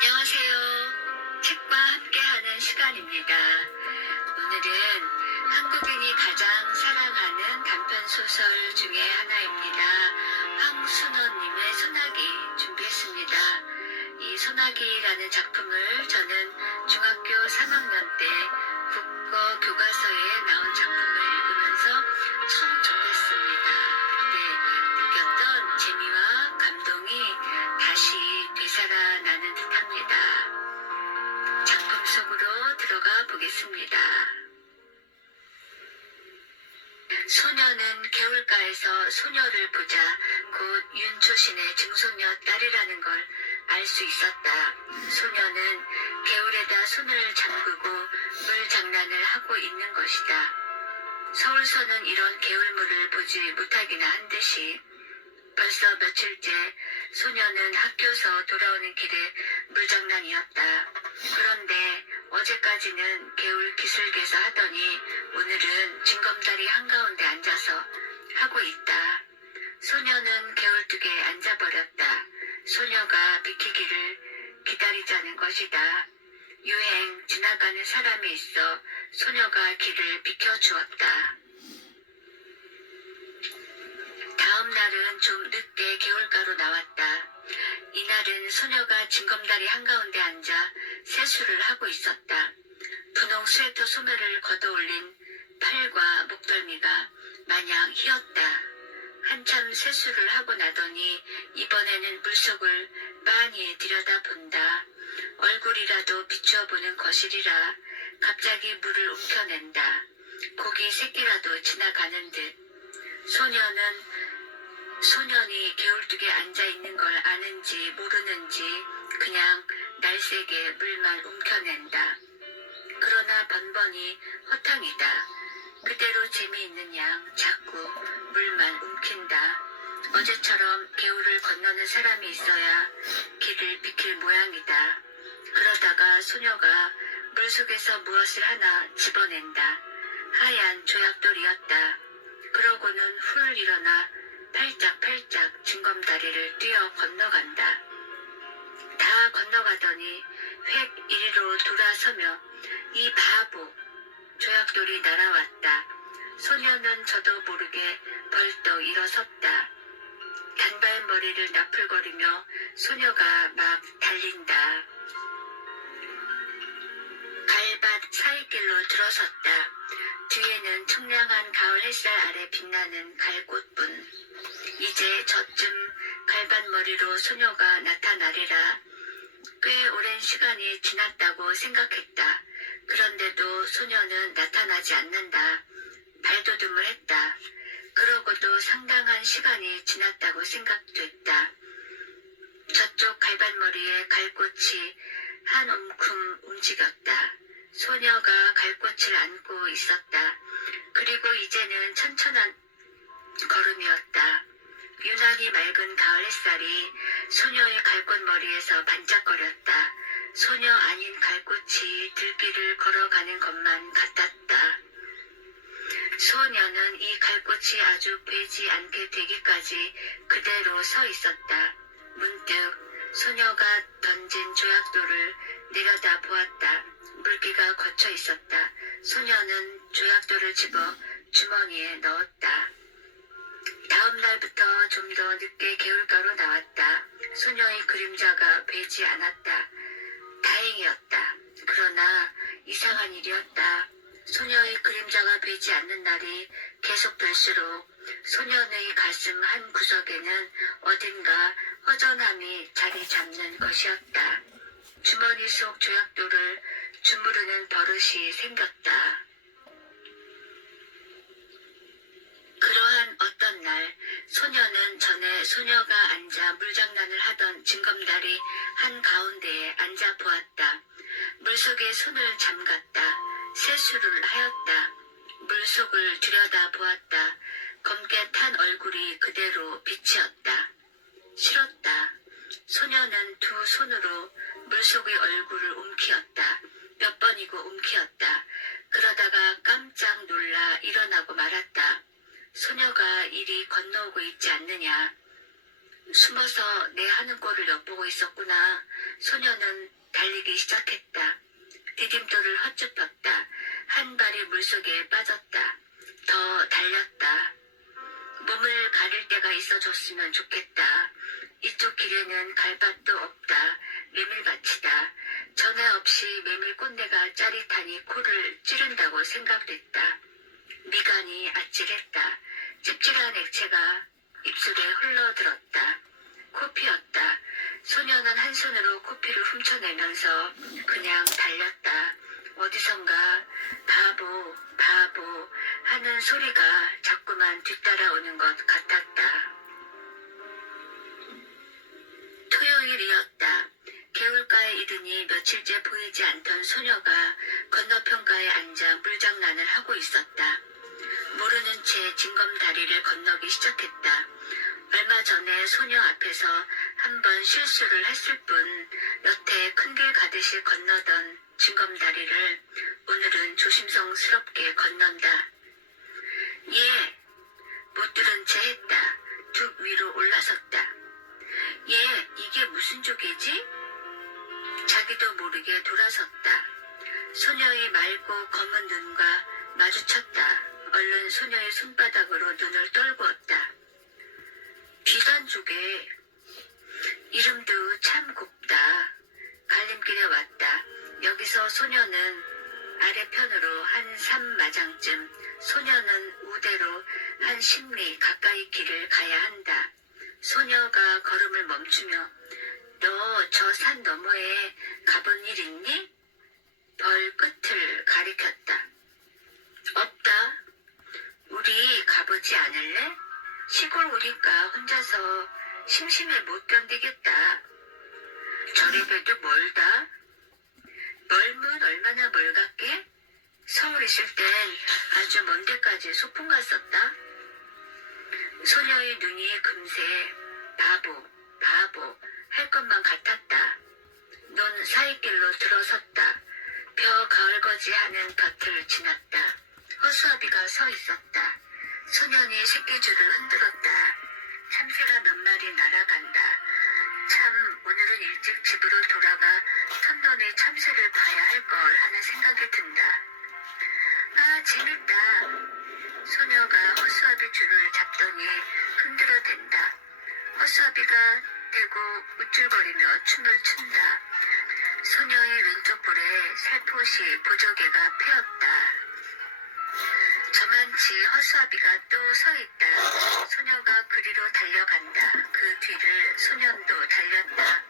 안녕하세요. 책과 함께하는 시간입니다. 오늘은 한국인이 가장 사랑하는 단편소설 중에 하나입니다. 황순원님의 소나기 준비했습니다. 이 소나기라는 작품을 저는 중학교 3학년 때 국어 교과서에 나온 작품을 읽으면서 처음 접했습니다. 그때 느꼈던 재미와 감동이 다시 되살아나는 듯합니다. 작품 속으로 들어가 보겠습니다. 소녀는 개울가에서 소녀를 보자 곧 윤초신의 증손녀 딸이라는 걸 알 수 있었다. 소녀는 개울에다 손을 잠그고 물 장난을 하고 있는 것이다. 서울서는 이런 개울물을 보지 못하기나 한 듯이 벌써 며칠째 소녀는 학교서 돌아오는 길에 물장난이었다. 그런데 어제까지는 개울 기슭에서 하더니 오늘은 징검다리 한가운데 앉아서 하고 있다. 소녀는 개울뚝에 앉아버렸다. 소녀가 비키기를 기다리자는 것이다. 유행 지나가는 사람이 있어 소녀가 길을 비켜주었다. 다음 날은 좀 늦게 개울가로 나왔다. 이날은 소녀가 징검다리 한가운데 앉아 세수를 하고 있었다. 분홍 스웨터 소매를 걷어올린 팔과 목덜미가 마냥 휘었다. 한참 세수를 하고 나더니 이번에는 물속을 빤히 들여다본다. 얼굴이라도 비추어보는 것이리라. 갑자기 물을 움켜낸다. 고기 새끼라도 지나가는 듯. 소년이 개울뚝에 앉아있는 걸 아는지 모르는지 그냥 날쌔게 물만 움켜낸다. 그러나 번번이 허탕이다. 그대로 재미있는 양 자꾸 물만 움킨다. 어제처럼 개울을 건너는 사람이 있어야 길을 비킬 모양이다. 그러다가 소녀가 물속에서 무엇을 하나 집어낸다. 하얀 조약돌이었다. 그러고는 훌 일어나 팔짝팔짝 징검다리를 뛰어 건너간다. 다 건너가더니 획 이리로 돌아서며 이 바보! 조약돌이 날아왔다. 소녀는 저도 모르게 벌떡 일어섰다. 단발머리를 나풀거리며 소녀가 막 달린다. 갈밭 사이길로 들어섰다. 뒤에는 청량한 가을 햇살 아래 빛나는 갈꽃분. 이제 저쯤 갈밭머리로 소녀가 나타나리라. 꽤 오랜 시간이 지났다고 생각했다. 그런데도 소녀는 나타나지 않는다. 발돋움을 했다. 그러고도 상당한 시간이 지났다고 생각됐다. 저쪽 갈밭머리에 갈꽃이 한 움큼 움직였다. 소녀가 갈꽃을 안고 있었다. 그리고 이제는 천천한 걸음이었다. 유난히 맑은 가을 햇살이 소녀의 갈꽃머리에서 반짝거렸다. 소녀 아닌 갈꽃이 들길을 걸어가는 것만 같았다. 소녀는 이 갈꽃이 아주 베지 않게 되기까지 그대로 서 있었다. 문득 소녀가 던진 조약돌을 내려다 보았다. 물기가 거쳐 있었다. 소녀는 조약돌을 집어 주머니에 넣었다. 다음 날부터 좀 더 늦게 개울가로 나왔다. 소녀의 그림자가 배지 않았다. 다행이었다. 그러나 이상한 일이었다. 소녀의 그림자가 배지 않는 날이 계속될수록 소년의 가슴 한 구석에는 어딘가 허전함이 자리 잡는 것이었다. 주머니 속 조약돌을 주무르는 버릇이 생겼다. 그러한 어떤 날 소녀는 전에 소녀가 앉아 물장난을 하던 징검다리 한가운데에 앉아 보았다. 물속에 손을 잠갔다. 세수를 하였다. 물속을 들여다 보았다. 검게 탄 얼굴이 그대로 비치었다. 싫었다. 소녀는 두 손으로 물속의 얼굴을 움키었다. 몇 번이고 움키었다. 그러다가 깜짝 놀라 일어나고 말았다. 소녀가 이리 건너오고 있지 않느냐. 숨어서 내 하는 꼴을 엿보고 있었구나. 소녀는 달리기 시작했다. 디딤돌을 헛짚었다. 한 발이 물속에 빠졌다. 더 달렸다. 몸을 가릴 데가 있어줬으면 좋겠다. 이쪽 길에는 갈밭도 없다. 메밀밭이다. 전화 없이 메밀 꽃내가 짜릿하니 코를 찌른다고 생각됐다. 미간이 아찔했다. 찝찝한 액체가 입술에 흘러들었다. 코피였다. 소녀는 한 손으로 코피를 훔쳐내면서 그냥 달렸다. 어디선가 바보 바보 하는 소리가 자꾸만 뒤따라오는 것 같았다. 토요일이었다. 개울가에 이르니 며칠째 보이지 않던 소녀가 건너편가에 앉아 물장난을 하고 있었다. 모르는 채 징검다리를 건너기 시작했다. 얼마 전에 소녀 앞에서 한 번 실수를 했을 뿐 여태 큰 길 가듯이 건너던 징검다리를 오늘은 조심성스럽게 건넌다. 예, 못 들은 채 했다. 툭 위로 올라섰다. 예, 이게 무슨 조개지? 자기도 모르게 돌아섰다. 소녀의 맑고 검은 눈과 마주쳤다. 얼른 소녀의 손바닥으로 눈을 떨구었다. 비단조개. 이름도 참 곱다. 갈림길에 왔다. 여기서 소녀는 아래편으로 한 3마장쯤, 소녀는 우대로 한 10리 가까이 길을 가야 한다. 소녀가 걸음을 멈추며 너 저 산 너머에 가본 일 있니? 벌 끝을 가리켰다. 없다. 우리 가보지 않을래? 시골 오니까 혼자서 심심해 못 견디겠다. 저래봬도 멀다. 멀면 얼마나 멀갔게? 서울 있을 땐 아주 먼 데까지 소풍 갔었다. 소녀의 눈이 금세 바보 할 것만 같았다. 넌 사이길로 들어섰다. 벼 가을거지 하는 곁을 지났다. 허수아비가 서 있었다. 소년이 새끼줄을 흔들었다. 참새가 몇 마리 날아간다. 참 오늘은 일찍 집으로 돌아가 턴돈에 참새를 봐야 할 걸 하는 생각이 든다. 아 재밌다. 소녀가 허수아비 줄을 잡더니 흔들어댄다. 허수아비가 대고 우쭐거리며 춤을 춘다. 소녀의 왼쪽 볼에 살포시 보조개가 패었다. 저만치 허수아비가 또 서있다. 소녀가 그리로 달려간다. 그 뒤를 소년도 달렸다.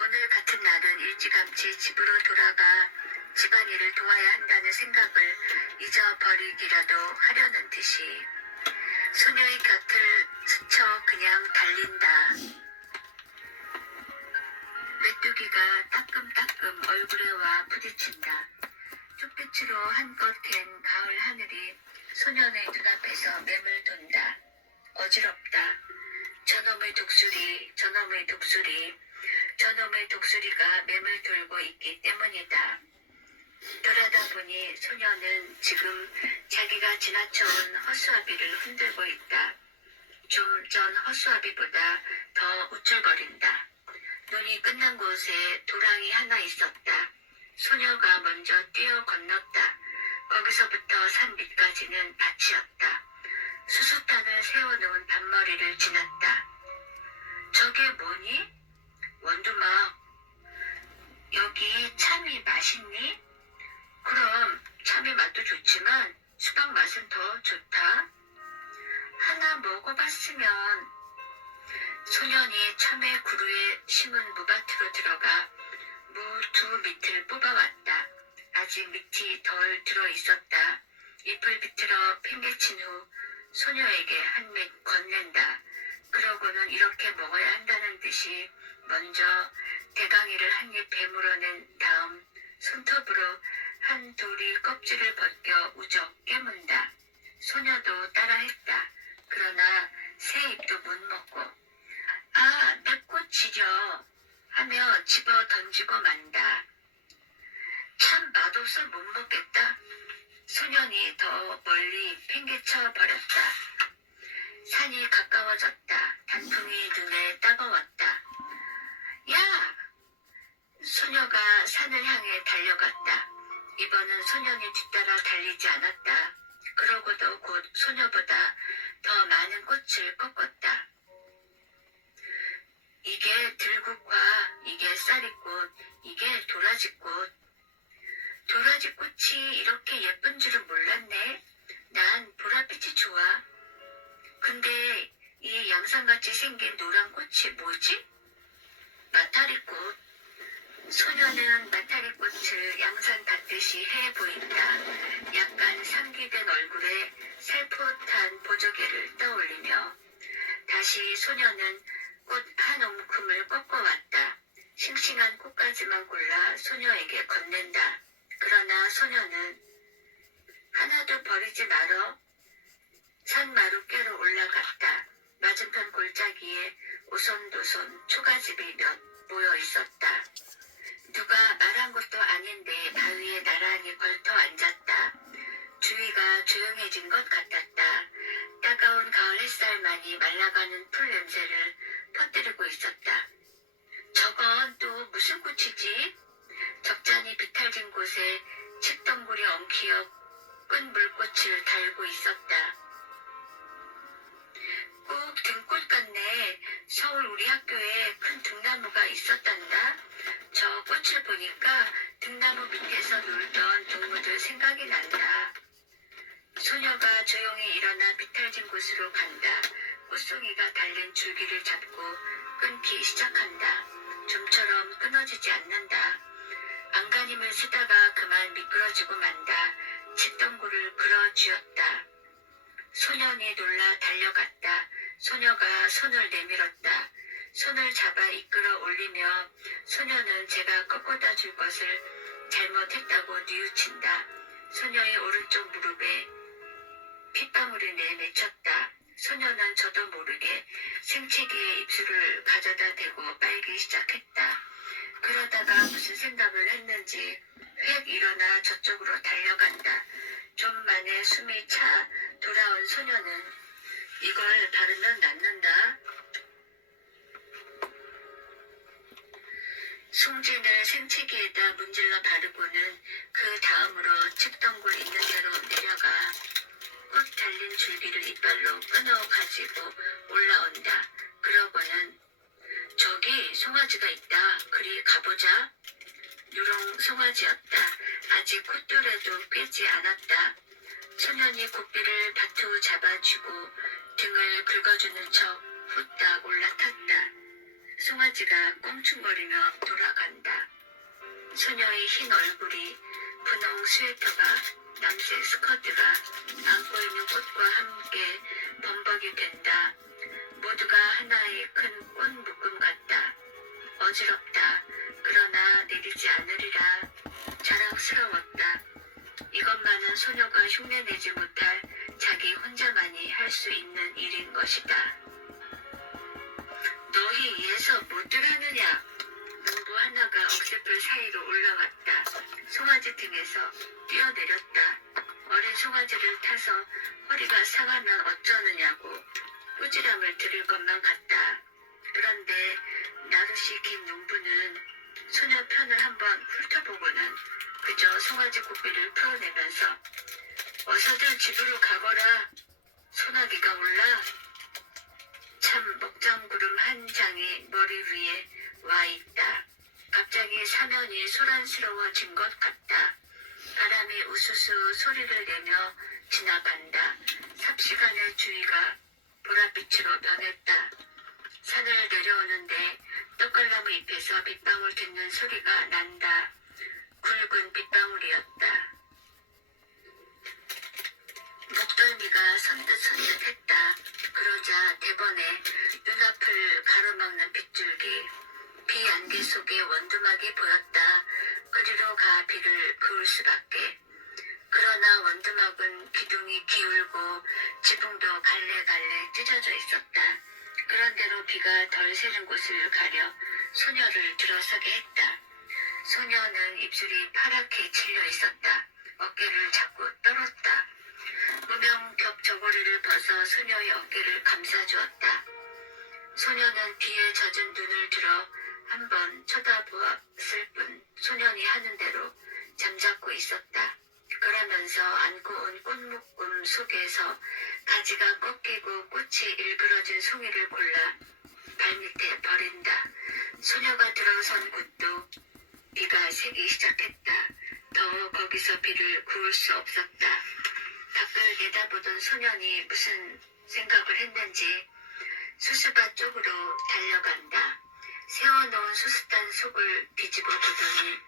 오늘 같은 날은 일찌감치 집으로 돌아가 집안일을 도와야 한다는 생각을 잊어버리기라도 하려는 듯이 소녀의 곁을 스쳐 그냥 달린다. 메뚜기가 따끔따끔 얼굴에 와 부딪힌다. 쭈빛으로 한껏 갠 가을 하늘이 소년의 눈앞에서 맴을 돈다. 어지럽다. 저놈의 독수리, 저놈의 독수리, 저놈의 독수리가 맴을 돌고 있기 때문이다. 돌아다 보니 소녀는 지금 자기가 지나쳐온 허수아비를 흔들고 있다. 좀 전 허수아비보다 더 우쭐거린다. 눈이 끝난 곳에 도랑이 하나 있었다. 소녀가 먼저 뛰어 건넜다. 거기서부터 산 밑까지는 밭이었다. 수수탄을 세워놓은 밭머리를 지났다. 저게 뭐니? 원두막. 여기 참이 맛있니? 그럼 참이 맛도 좋지만 수박 맛은 더 좋다. 하나 먹어봤으면. 소년이 참외 구루에 심은 무밭으로 들어가 무 두 밑을 뽑아왔다. 아직 밑이 덜 들어있었다. 잎을 비틀어 팽개친 후 소녀에게 한 입 건넨다. 그러고는 이렇게 먹어야 한다는 듯이 먼저 대강이를 한 입 베물어낸 다음 손톱으로 한 돌이 껍질을 벗겨 우적 깨문다. 소녀도 따라했다. 그러나 새 입도 못 먹고 아, 맵고 지려 하며 집어 던지고 만다. 참 맛없어 못 먹겠다. 소년이 더 멀리 팽개쳐 버렸다. 산이 가까워졌다. 단풍이 눈에 딱 달려갔다. 이번은 소년이 뒤따라 달리지 않았다. 그러고도 곧 소녀보다 더 많은 꽃을 꺾었다. 이게 들국화, 이게 쌀이꽃, 이게 도라지꽃. 도라지꽃이 이렇게 예쁜 줄은 몰랐네. 난 보랏빛이 좋아. 근데 이 양상같이 생긴 노란 꽃이 뭐지? 마타리꽃. 소녀는 마타리꽃을 양산 닿듯이 해 보인다. 약간 상기된 얼굴에 살포탄 보조개를 떠올리며 다시 소녀는 꽃 한 움큼을 꺾어왔다. 싱싱한 꽃가지만 골라 소녀에게 건넨다. 그러나 소녀는 하나도 버리지 말어. 산마룻개로 올라갔다. 맞은편 골짜기에 오손도손 초가집이 몇 모여 있었다. 누가 말한 것도 아닌데 바위에 나란히 걸터 앉았다. 주위가 조용해진 것 같았다. 따가운 가을 햇살만이 말라가는 풀 냄새를 퍼뜨리고 있었다. 저건 또 무슨 꽃이지? 적잖이 비탈진 곳에 칡덩굴이 엉키어 끈 물꽃을 달고 있었다. 꼭 등꽃 같네. 서울 우리 학교에 큰 등나무가 있었단다. 저 꽃을 보니까 등나무 밑에서 놀던 동무들 생각이 난다. 소녀가 조용히 일어나 비탈진 곳으로 간다. 꽃송이가 달린 줄기를 잡고 끊기 시작한다. 좀처럼 끊어지지 않는다. 안간힘을 쓰다가 그만 미끄러지고 만다. 칡덩굴을 그어쥐었다. 소년이 놀라 달려갔다. 소녀가 손을 내밀었다. 손을 잡아 이끌어 올리며 소녀는 제가 꺾어다 줄 것을 잘못했다고 뉘우친다. 소녀의 오른쪽 무릎에 핏방울이 내맺혔다. 소녀는 저도 모르게 생채기에 입술을 가져다 대고 빨기 시작했다. 그러다가 무슨 생각을 했는지 획 일어나 저쪽으로 달려간다. 좀 만에 숨이 차 돌아온 소녀는 이걸 바르면 낫는다. 송진을 생채기에다 문질러 바르고는 그 다음으로 칡덩굴 있는 대로 내려가 꽃 달린 줄기를 이빨로 끊어 가지고 올라온다. 그러고는 저기 송아지가 있다. 그리 가보자. 누렁 송아지였다. 아직 콧돌에도 꿰지 않았다. 소년이 고삐를 바투 잡아주고 등을 긁어주는 척 후딱 올라탔다. 송아지가 껑충거리며 돌아간다. 소녀의 흰 얼굴이 분홍 스웨터가 남색 스커트가 안고 있는 꽃과 함께 범벅이 된다. 모두가 하나의 큰 꽃 묶음 같다. 어지럽다. 그러나 내리지 않으리라. 자랑스러웠다. 이것만은 소녀가 흉내내지 못할 자기 혼자만이 할 수 있는 일인 것이다. 너희 이에서 뭐들 하느냐? 농부 하나가 억새풀 사이로 올라왔다. 송아지 등에서 뛰어내렸다. 어린 송아지를 타서 허리가 상하면 어쩌느냐고 꾸지람을 들을 것만 같다. 그런데 나룻이 긴 농부는 소녀 편을 한번 훑어보고는 그저 송아지 고삐를 풀어내면서 어서들 집으로 가거라. 소나기가 올라. 참 먹장구름 한 장이 머리 위에 와 있다. 갑자기 사면이 소란스러워진 것 같다. 바람이 우수수 소리를 내며 지나간다. 삽시간에 주위가 보랏빛으로 변했다. 산을 내려오는데 떡갈나무 잎에서 빗방울 듣는 소리가 난다. 굵은 빗방울이었다. 목덜미가 선뜻선뜻했다. 그러자 대번에 눈앞을 가로막는 빗줄기. 비 안개 속에 원두막이 보였다. 그리로 가 비를 그을 수밖에. 그러나 원두막은 기둥이 기울고 지붕도 갈래갈래 찢어져 있었다. 그런대로 비가 덜 새는 곳을 가려 소녀를 들어서게 했다. 소녀는 입술이 파랗게 질려 있었다. 어깨를 자꾸 떨었다. 무명 겹 저고리를 벗어 소녀의 어깨를 감싸주었다. 소녀는 비에 젖은 눈을 들어 한번 쳐다보았을 뿐 소년이 하는 대로 잠자코 있었다. 그러면서 안고 온 꽃묶음 속에서 가지가 꺾이고 꽃이 일그러진 송이를 골라 발밑에 버린다. 소녀가 들어선 곳도 비가 새기 시작했다. 더 거기서 비를 구울 수 없었다. 밖을 내다보던 소년이 무슨 생각을 했는지 수수밭 쪽으로 달려간다. 세워놓은 수수단 속을 뒤집어 보더니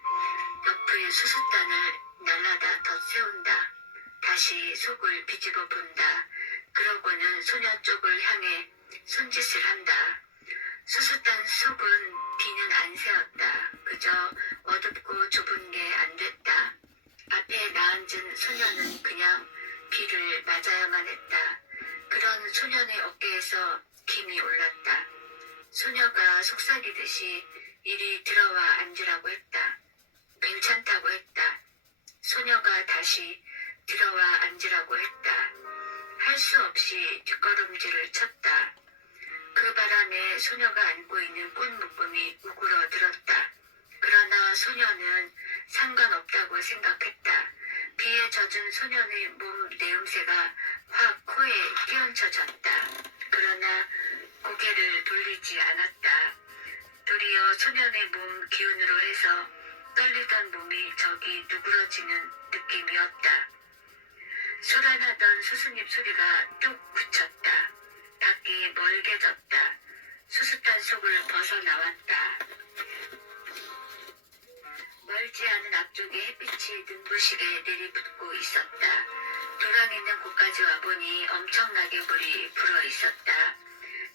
옆의 수수단을 날라다 덧세운다. 다시 속을 뒤집어 본다. 그러고는 소녀 쪽을 향해 손짓을 한다. 수수단 속은 비는 안 새었다. 그저 어둡고 좁은 게 안 됐다. 앞에 나앉은 소녀는 그냥 비를 맞아야만 했다. 그런 소년의 어깨에서 김이 올랐다. 소녀가 속삭이듯이 이리 들어와 앉으라고 했다. 괜찮다고 했다. 소녀가 다시 들어와 앉으라고 했다. 할 수 없이 뒷걸음질을 쳤다. 그 바람에 소녀가 안고 있는 꽃묶음이 우그러들었다. 그러나 소녀는 상관없다고 생각했다. 비에 젖은 소년의 몸 내음새가 확 코에 끼얹혀졌다. 그러나 고개를 돌리지 않았다. 도리어 소년의 몸 기운으로 해서 떨리던 몸이 저기 누그러지는 느낌이었다. 소란하던 수수잎 소리가 뚝 그쳤다. 밖이 멀게졌다. 수수탄 속을 벗어나왔다. 멀지 않은 앞쪽에 햇빛이 눈부시게 내리붙고 있었다. 도랑 있는 곳까지 와보니 엄청나게 물이 불어있었다.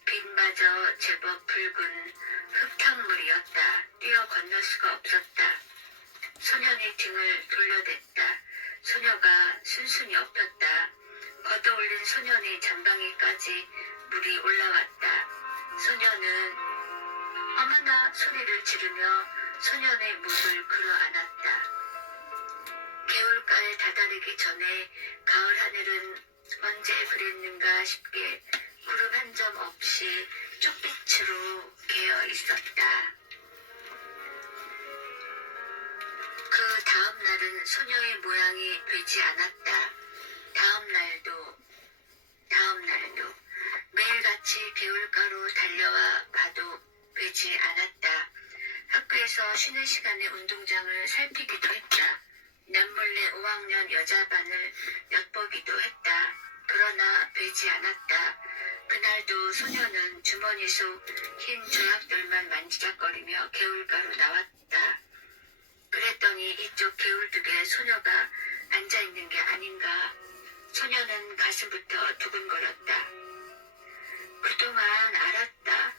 빛마저 제법 붉은 흙탕물이었다. 뛰어 건널 수가 없었다. 소년이 등을 돌려댔다. 소녀가 순순히 엎였다. 걷어올린 소년의 잠방이까지 물이 올라왔다. 소녀는 어머나 소리를 지르며 소년의 목을 끌어안았다. 개울가에 다다르기 전에 가을 하늘은 언제 그랬는가 싶게 구름 한 점 없이 쪽빛으로 개어 있었다. 그 다음 날은 소녀의 모양이 되지 않았다. 다음 날도 매일같이 개울가로 달려와 봐도 되지 않았다. 학교에서 쉬는 시간에 운동장을 살피기도 했다. 남몰래 5학년 여자반을 엿보기도 했다. 그러나 되지 않았다. 그날도 소녀는 주머니 속 흰 조약돌만 만지작거리며 개울가로 나왔다. 그랬더니 이쪽 개울뚝에 소녀가 앉아있는 게 아닌가. 소녀는 가슴부터 두근거렸다. 그동안 알았다.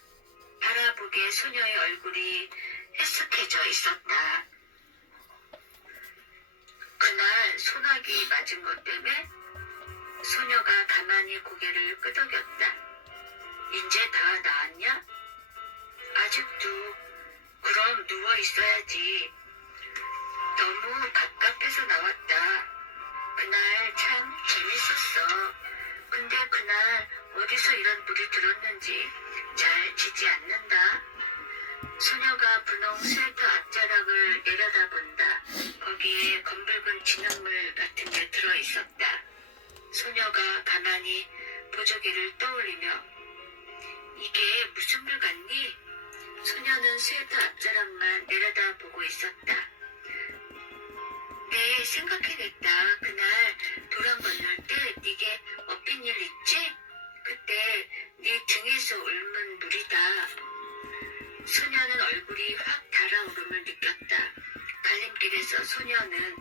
바라보게 소녀의 얼굴이 해쓱해져 있었다. 그날 소나기 맞은 것 때문에 소녀가 가만히 고개를 끄덕였다. 이제 다 나았냐? 아직도. 그럼 누워 있어야지. 너무 갑갑해서 나왔다. 그날 참 재밌었어. 근데 그날 어디서 이런 물이 들었는지 잘 지지 않는다. 소녀가 분홍 스웨터 앞자락을 내려다본다. 거기에 검붉은 진흙물 같은 게 들어있었다. 소녀가 가만히 보조개를 떠올리며 이게 무슨 물 같니? 소녀는 스웨터 앞자락만 내려다보고 있었다. 네, 생각해냈다. 그날 도랑 건널 때 네게 엎인 일 있지? 그때 네 등에서 옮은 물이다. 소녀는 얼굴이 확 달아오름을 느꼈다. 갈림길에서 소녀는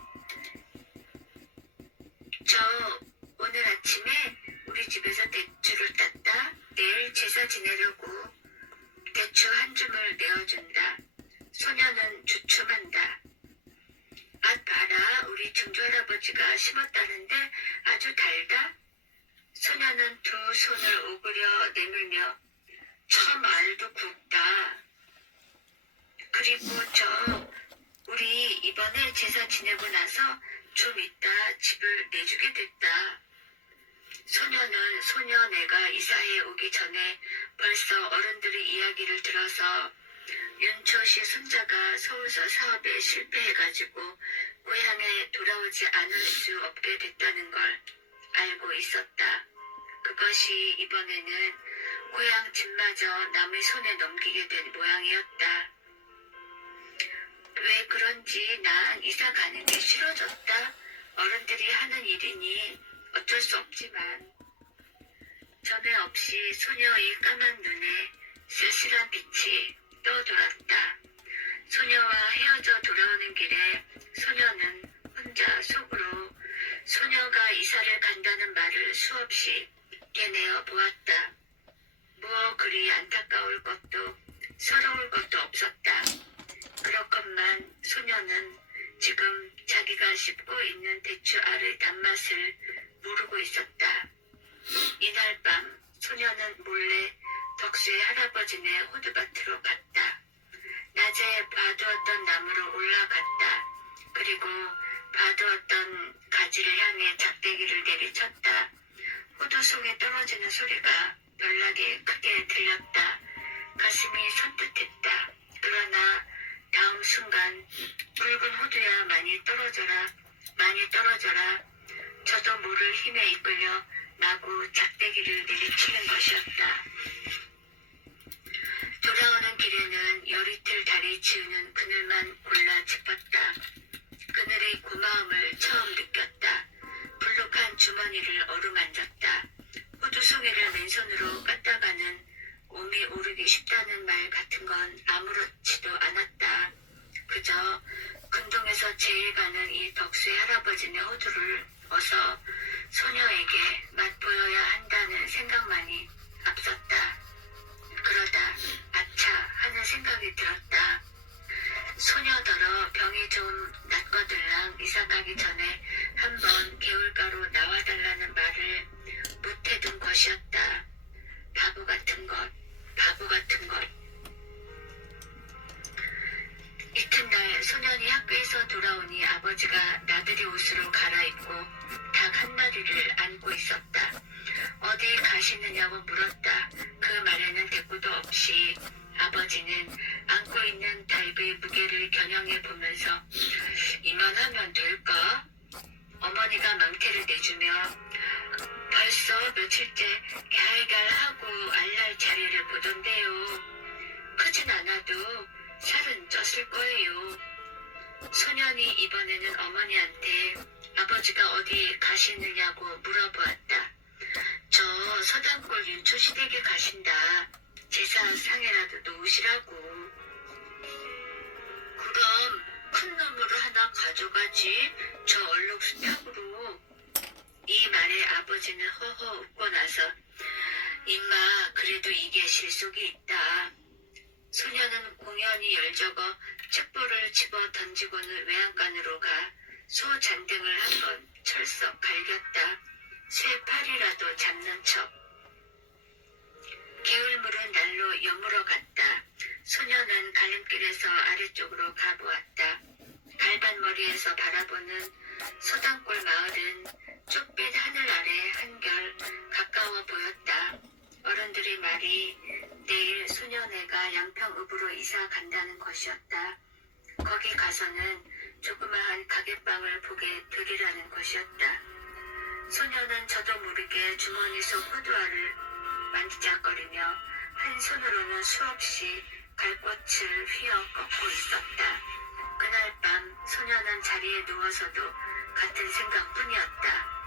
저 오늘 아침에 우리 집에서 대추를 땄다. 내일 제사 지내려고. 대추 한 줌을 내어준다. 소녀는 주춤한다. 맛 봐라. 우리 증조할아버지가 심었다는데 아주 달다. 소녀는 두 손을 오그려 내밀며 참 알도 굵다. 그리고 우리 이번에 제사 지내고 나서 좀 이따 집을 내주게 됐다. 소녀는 소녀네가 이사해 오기 전에 벌써 어른들의 이야기를 들어서 윤초씨 손자가 서울서 사업에 실패해가지고 고향에 돌아오지 않을 수 없게 됐다는 걸 알고 있었다. 그것이 이번에는 고향 집마저 남의 손에 넘기게 된 모양이었다. 왜 그런지 난 이사 가는 게 싫어졌다. 어른들이 하는 일이니 어쩔 수 없지만 전에 없이 소녀의 까만 눈에 쓸쓸한 빛이 떠돌았다. 소녀와 헤어져 돌아오는 길에 소녀는 혼자 속으로 소녀가 이사를 간다는 말을 수없이 깨내어 보았다. 뭐 그리 안타까울 것도 서러울 것도 없었다. 그렇건만 소녀는 지금 자기가 씹고 있는 대추 알의 단맛을 모르고 있었다. 이날 밤 소녀는 몰래 덕수의 할아버지네 호두밭으로 갔다. 낮에 봐두었던 나무로 올라갔다. 그리고 봐두었던 가지를 향해 작대기를 내리쳤다. 호두송에 떨어지는 소리가 별나게 크게 들렸다. 가슴이 선뜻했다. 그러나 다음 순간 붉은 호두야 많이 떨어져라, 많이 떨어져라. 저도 모를 힘에 이끌려 마구 작대기를 내리치는 것이었다. 돌아오는 길에는 열이틀 다리 치우는 그늘만 골라 짚었다. 그늘의 고마움을 처음 느꼈다. 불룩한 주머니를 어루만졌다. 호두송이를 맨손으로 깠다가는 몸이 오르기 쉽다는 말 같은 건 아무렇지도 않았다. 그저 근동에서 제일 가는 이 덕수의 할아버지네 호두를 어서 소녀에게 맛보여야 한다는 생각만이 앞섰다. 그러다 아차 하는 생각이 들었다. 소녀더러 병이 좀 낫거들랑 이사 가기 전에 한번 개울가로 나와달라는 말을 못해둔 것이었다. 바보 같은 것, 바보 같은 것. 이튿날 소년이 학교에서 돌아오니 아버지가 나들이 옷으로 갈아입고 닭 한 마리를 안고 있었다. 어디 가시느냐고 물었다. 그 말에는 대꾸도 없이 아버지는 안고 있는 닭의 무게를 겨냥해 보면서 이만하면 될까? 어머니가 망태를 내주며 벌써 며칠째 갸알갸알하고 알날 자리를 보던데요. 크진 않아도 살은 쪘을 거예요. 소년이 이번에는 어머니한테 아버지가 어디 가시느냐고 물어보았다. 저 서당골 윤초시댁에 가신다. 제사상에라도 놓으시라고. 그럼 큰 놈으로 하나 가져가지. 저 얼룩수탉으로. 이 말에 아버지는 허허 웃고 나서 임마 그래도 이게 실속이 있다. 소녀는 공연히 열적어 촛불을 집어 던지고는 외양간으로 가 소 잔등을 한번 철썩 갈겼다. 쇠 팔이라도 잡는 척. 개울물은 날로 여물어 갔다. 소녀는 갈림길에서 아래쪽으로 가보았다. 갈반머리에서 바라보는 서당골 마을은 쪽빛 하늘 아래 한결 가까워 보였다. 어른들의 말이 내일 소녀네가 양평읍으로 이사 간다는 것이었다. 거기 가서는 조그마한 가게방을 보게 되리라는 것이었다. 소녀는 저도 모르게 주머니 속 호두알을 만지작거리며 한 손으로는 수없이 갈꽃을 휘어 꺾고 있었다. 그날 밤 소녀는 자리에 누워서도 같은 생각뿐이었다.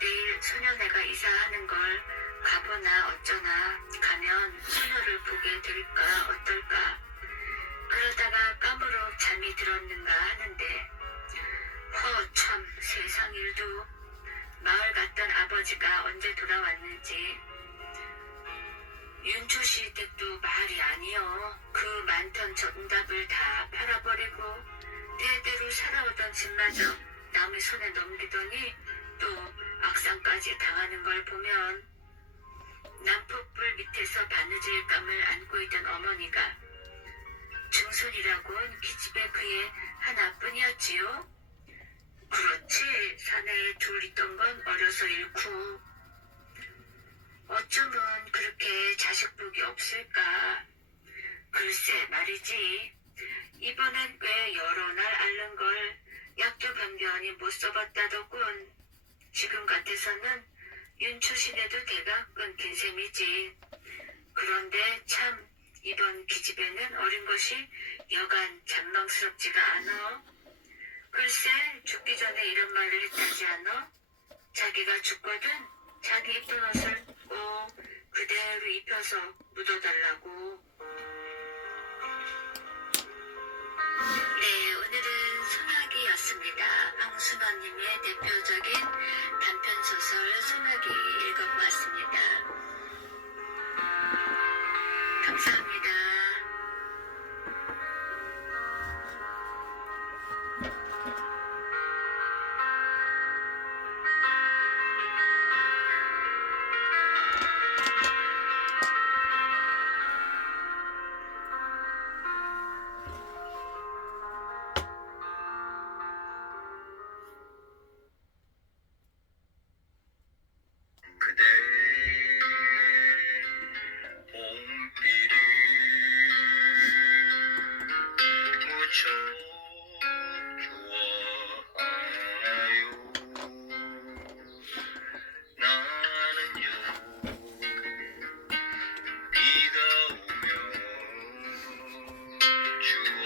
내일 소녀네가 이사하는 걸 가보나 어쩌나 가면 소녀를 보게 될까 어떨까. 그러다가 까무룩 잠이 들었는가 하는데 참 세상 일도. 마을 갔던 아버지가 언제 돌아왔는지. 윤초씨 댁도 말이 아니여. 그 많던 정답을 다 팔아버리고 대대로 살아오던 집마저 남의 손에 넘기더니 또 악상까지 당하는 걸 보면 난폭불 밑에서 바느질감을 안고 있던 어머니가 증손이라곤 기집애 그의 하나뿐이었지요. 그렇지. 사내에 둘 있던 건 어려서 잃고. 어쩌면 그렇게 자식 복이 없을까. 글쎄 말이 말이지. 이번엔 꽤 여러 날 앓는 걸 약도 변변히 못 써봤다더군. 지금 같아서는 윤초신에도 대가 끊긴 셈이지. 그런데 참 이번 기집애는 어린 것이 여간 잔망스럽지가 않아. 글쎄 죽기 전에 이런 말을 했다지 않아? 자기가 죽거든 자기 입던 옷을 꼭 그대로 입혀서 묻어달라고. 네, 오늘은 소나기였습니다. 황순원님의 대표적인 단편소설 소나기 읽어보았습니다. 감사합니다. 그대 봄비를 무척 좋아하나요? 나는요 비가 오면 추억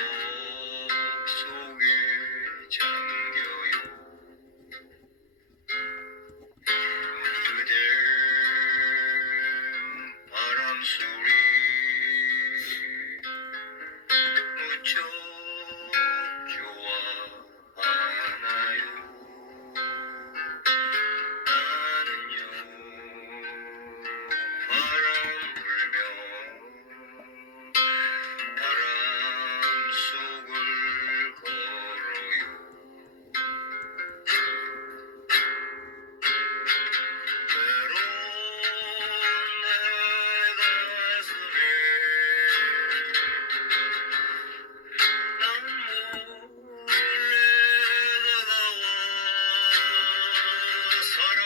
속에 잠겨요. 그댈 바람소리 무척 좋아하나요? 나는요 바람 불면 바람 속을 걸어요. 외로운 내 가슴에 난 몰래 다가와 사랑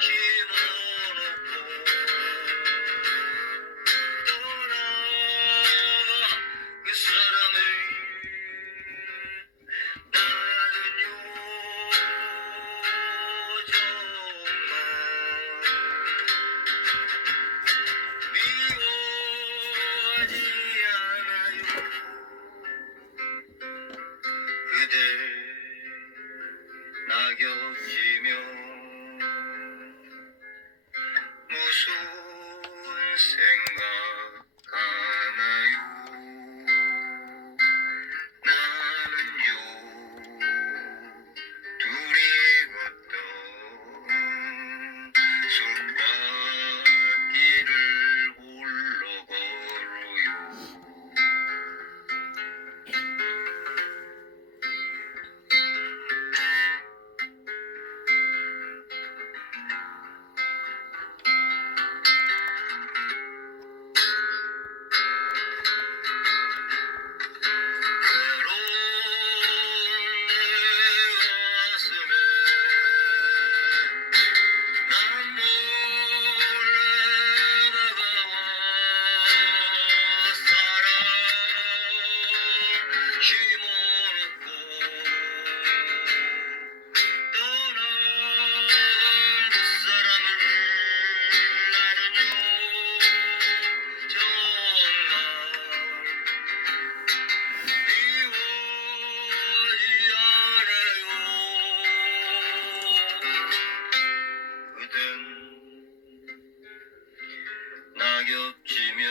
심어놓고 떠나가 그 사람을 나는요 정말 미워하지 않아요. 그대 낙엽지면 무슨 생각하나요? 나는요 둘이 걷던 숲밭길을 홀로 걸어요. 외로운 내 가슴에 난 몰래 다가와 사랑 심어놓고 떠나간 그 사람을 나는요 정말 미워하지 않아요. 그댄 낙엽지면